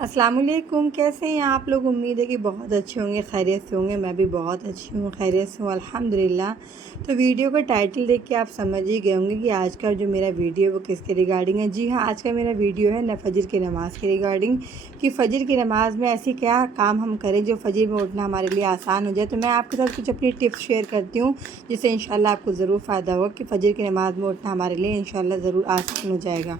अस्सलाम वालेकुम। कैसे हैं आप लोग? उम्मीद है कि बहुत अच्छे होंगे, खैरियत से होंगे। मैं भी बहुत अच्छी हूँ, खैरियत से हूँ अल्हम्दुलिल्लाह। तो वीडियो का टाइटल देख के आप समझ ही गए होंगे कि आज का जो मेरा वीडियो वो किसके रिगार्डिंग है। जी हाँ, आज का मेरा वीडियो है फजर की नमाज़ के रिगार्डिंग, कि फ़जर की नमाज़ में ऐसी क्या काम हम करें जो फ़जर में उठना हमारे लिए आसान हो जाए। तो मैं आपके साथ कुछ अपनी टिप्स शेयर करती हूँ जिससे इंशाल्लाह आपको ज़रूर फ़ायदा होगा कि फ़जर की नमाज़ में उठना हमारे लिए इंशाल्लाह ज़रूर आसान हो जाएगा।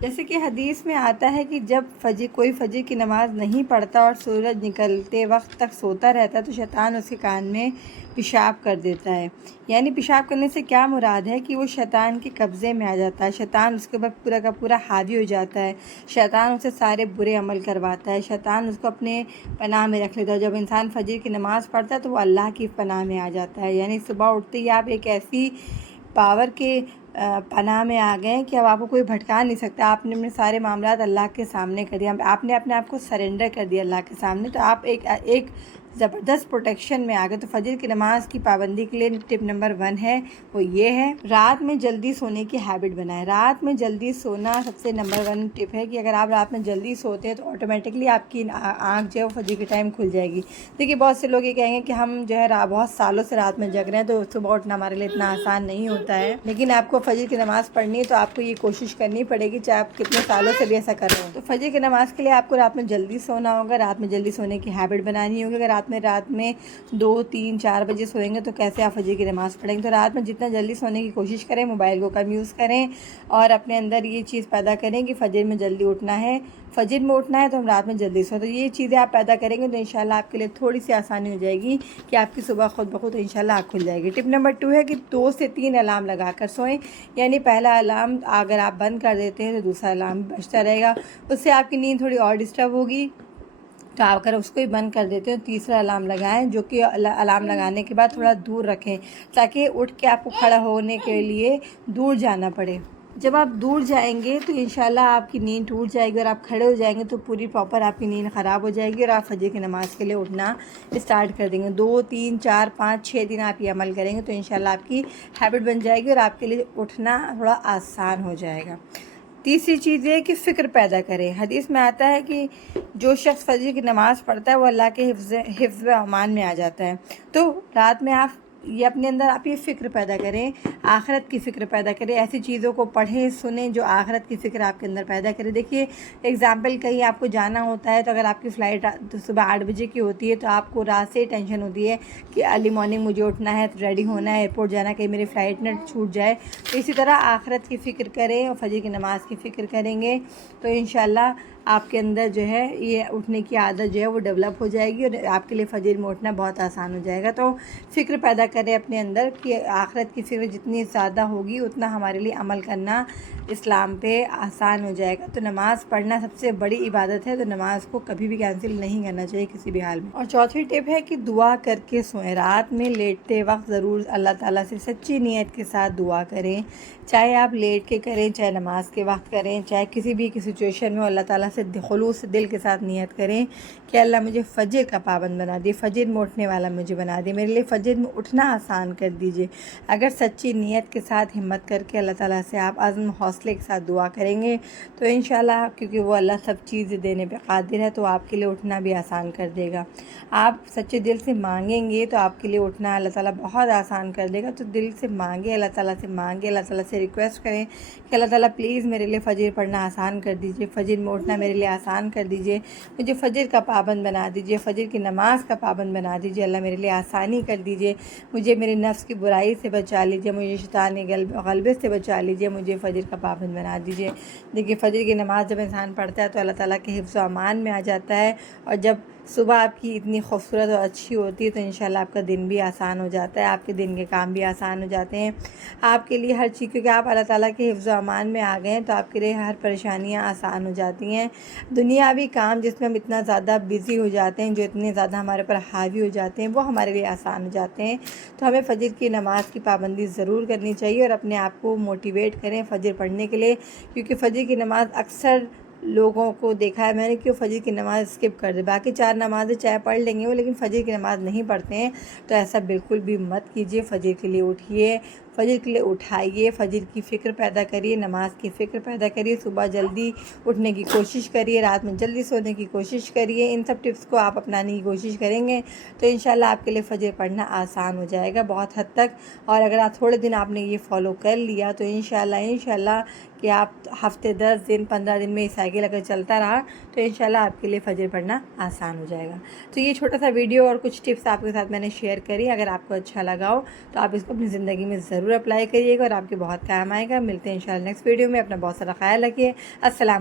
जैसे कि हदीस में आता है कि जब कोई फजर की नमाज़ नहीं पढ़ता और सूरज निकलते वक्त तक सोता रहता है तो शैतान उसके कान में पेशाब कर देता है। यानी पेशाब करने से क्या मुराद है कि वो शैतान के कब्ज़े में आ जाता है, शैतान उसके ऊपर पूरा का पूरा हावी हो जाता है, शैतान उसे सारे बुरे अमल करवाता है, शैतान उसको अपने पनाह में रख लेता है। जब इंसान फजर की नमाज़ पढ़ता है तो वो अल्लाह की पनाह में आ जाता है। यानी सुबह उठते ही आप एक ऐसी पावर के पनाह में आ गए कि अब आपको कोई भटका नहीं सकता। आपने अपने सारे मामलात अल्लाह के सामने कर दिया, आपने अपने आप को सरेंडर कर दिया अल्लाह के सामने, तो आप एक ज़बरदस्त प्रोटेक्शन में आ गए। तो फजर की नमाज़ की पाबंदी के लिए टिप नंबर 1 है वो ये है, रात में जल्दी सोने की हैबिट बनाएं। रात में जल्दी सोना सबसे नंबर 1 टिप है कि अगर आप रात में जल्दी सोते हैं तो ऑटोमेटिकली आपकी आँख जो है वो फजर के टाइम खुल जाएगी। देखिए, बहुत से लोग ये कहेंगे कि हम जो है बहुत सालों से रात में जग रहे हैं तो सुबह उठना हमारे लिए इतना आसान नहीं होता है, लेकिन आपको फजर की नमाज़ पढ़नी है तो आपको ये कोशिश करनी पड़ेगी, चाहे आप कितने सालों से भी ऐसा कर रहे हो। तो फजर की नमाज़ के लिए आपको रात में जल्दी सोना होगा, रात में जल्दी सोने की हैबिट बनानी होगी। अगर रात में 2, 3, 4 बजे सोएंगे तो कैसे आप फजर की नमाज़ पढ़ेंगे। तो रात में जितना जल्दी सोने की कोशिश करें, मोबाइल को कम यूज़ करें और अपने अंदर ये चीज़ पैदा करें कि फजर में जल्दी उठना है, फजर में उठना है तो हम रात में जल्दी सो। तो ये चीज़ें आप पैदा करेंगे तो इंशाल्लाह आपके लिए थोड़ी सी आसानी हो जाएगी कि आपकी सुबह खुद ब खुद इंशाल्लाह आँख खुल जाएगी। टिप नंबर 2 है कि 2 से 3 अलार्म लगा कर सोएं। यानी पहला अलार्म अगर आप बंद कर देते हैं तो दूसरा अलार्म बजता रहेगा, उससे आपकी नींद थोड़ी और डिस्टर्ब होगी। तो आप अगर उसको ही बंद कर देते हो, तीसरा अलार्म लगाएं जो कि अलार्म लगाने के बाद थोड़ा दूर रखें ताकि उठ के आपको खड़ा होने के लिए दूर जाना पड़े। जब आप दूर जाएंगे तो इंशाल्लाह आपकी नींद टूट जाएगी और आप खड़े हो जाएंगे तो पूरी प्रॉपर आपकी नींद ख़राब हो जाएगी और आप फजर की नमाज़ के लिए उठना स्टार्ट कर देंगे। 2, 3, 4, 5, 6 दिन आप ये अमल करेंगे तो इंशाल्लाह आपकी हैबिट बन जाएगी और आपके लिए उठना थोड़ा आसान हो जाएगा। तीसरी चीज़ ये कि फ़िक्र पैदा करें। हदीस में आता है कि जो शख्स फजर की नमाज़ पढ़ता है वो अल्लाह के हिफ्ज़ व अमान में आ जाता है। तो रात में आप ये अपने अंदर आप ये फ़िक्र पैदा करें, आखिरत की फ़िक्र पैदा करें, ऐसी चीज़ों को पढ़ें सुनें जो आखिरत की फ़िक्र आपके अंदर पैदा करें। देखिए, एग्ज़ाम्पल कहीं आपको जाना होता है तो अगर आपकी फ़्लाइट तो सुबह 8 बजे की होती है तो आपको रात से टेंशन होती है कि अर्ली मॉर्निंग मुझे उठना है, तो रेडी होना है, एयरपोर्ट जाना है, कहीं मेरी फ़्लाइट न छूट जाए। तो इसी तरह आखिरत की फ़िक्र करें और फजर की नमाज़ की फ़िक्र करेंगे तो इंशाल्लाह आपके अंदर जो है ये उठने की आदत जो है वो डेवलप हो जाएगी और आपके लिए फजर में उठना बहुत आसान हो जाएगा। तो फ़िक्र पैदा करें अपने अंदर कि आखिरत की फ़िक्र जितनी ज़्यादा होगी उतना हमारे लिए अमल करना इस्लाम पे आसान हो जाएगा। तो नमाज़ पढ़ना सबसे बड़ी इबादत है, तो नमाज़ को कभी भी कैंसिल नहीं करना चाहिए किसी भी हाल में। और चौथी टिप है कि दुआ करके सोएं। रात में लेटते वक्त ज़रूर अल्लाह ताला से सच्ची नीयत के साथ दुआ करें, चाहे आप लेट के करें, चाहे नमाज के वक्त करें, चाहे किसी भी सिचुएशन में अल्लाह ताला से खुलूस दिल के साथ नियत करें कि अल्लाह मुझे फ़जर का पाबंद बना दिए, फ़जर में उठने वाला मुझे बना दिए, मेरे लिए फ़जर में उठना आसान कर दीजिए। अगर सच्ची नीयत के साथ हिम्मत करके अल्लाह ताला से आप अज़्म हौसले के साथ दुआ करेंगे तो इंशाल्लाह, क्योंकि वो अल्लाह सब चीज़ देने पे क़ादिर है, तो आपके लिए उठना भी आसान कर देगा। आप सच्चे दिल से मांगेंगे तो आपके लिए उठना अल्लाह ताला बहुत आसान कर देगा। तो दिल से मांगे, अल्लाह ताला से मांगे, अल्लाह ताला से रिक्वेस्ट करें कि अल्लाह ताला प्लीज़ मेरे लिए फ़जर पढ़ना आसान कर दीजिए, फ़जर में उठना मेरे लिए आसान कर दीजिए, मुझे फ़जर का पाबंद बना दीजिए, फ़जर की नमाज़ का पाबंद बना दीजिए, अल्लाह मेरे लिए आसानी कर दीजिए, मुझे मेरे नफ्स की बुराई से बचा लीजिए, मुझे शैतानी गलबे से बचा लीजिए, मुझे फ़जर का पाबंद बना दीजिए। देखिए, फ़जर की नमाज़ जब इंसान पढ़ता है तो अल्लाह ताला के हिफ्ज़ व अमान में आ जाता है और जब सुबह आपकी इतनी खूबसूरत और अच्छी होती है तो इंशाल्लाह आपका दिन भी आसान हो जाता है, आपके दिन के काम भी आसान हो जाते हैं आपके लिए हर चीज़, क्योंकि आप अल्लाह ताला के हिफ्ज़ व अमान में आ गए हैं तो आपके लिए हर परेशानियां आसान हो जाती हैं। दुनियावी काम जिसमें हम इतना ज़्यादा बिज़ी हो जाते हैं, जो इतने ज़्यादा हमारे पर हावी हो जाते हैं, वो हमारे लिए आसान हो जाते हैं। तो हमें फ़जर की नमाज़ की पाबंदी ज़रूर करनी चाहिए और अपने आप को मोटिवेट करें फ़जर पढ़ने के लिए, क्योंकि फ़जर की नमाज़ अक्सर लोगों को देखा है मैंने कि वो फ़जर की नमाज़ स्किप कर दे, बाकी 4 नमाज़ें चाहे पढ़ लेंगे वो, लेकिन फ़जर की नमाज़ नहीं पढ़ते हैं। तो ऐसा बिल्कुल भी मत कीजिए, फ़जर के लिए उठिए, فجر کے لیے اٹھائیے، فجر کی فکر پیدا کریے، نماز کی فکر پیدا کریے، صبح جلدی اٹھنے کی کوشش کریے، رات میں جلدی سونے کی کوشش کریے۔ ان سب ٹپس کو آپ اپنانے کی کوشش کریں گے تو انشاءاللہ آپ کے لیے فجر پڑھنا آسان ہو جائے گا بہت حد تک۔ اور اگر آپ تھوڑے دن آپ نے یہ فالو کر لیا تو انشاءاللہ کہ آپ ہفتے 10 دن 15 دن میں یہ سائیکل اگر چلتا رہا تو انشاءاللہ آپ کے لیے فجر پڑھنا آسان ہو جائے گا۔ تو یہ چھوٹا سا ویڈیو اور کچھ ٹپس آپ کے ساتھ میں نے شیئر کری، اگر آپ کو اچھا لگا ہو تو آپ اس کو اپنی زندگی میں ضرور اپلائی کریے گا اور آپ کے بہت کام آئے گا۔ ملتے ہیں انشاءاللہ نیکسٹ ویڈیو میں، اپنا بہت سارا خیال رکھیے۔ السلام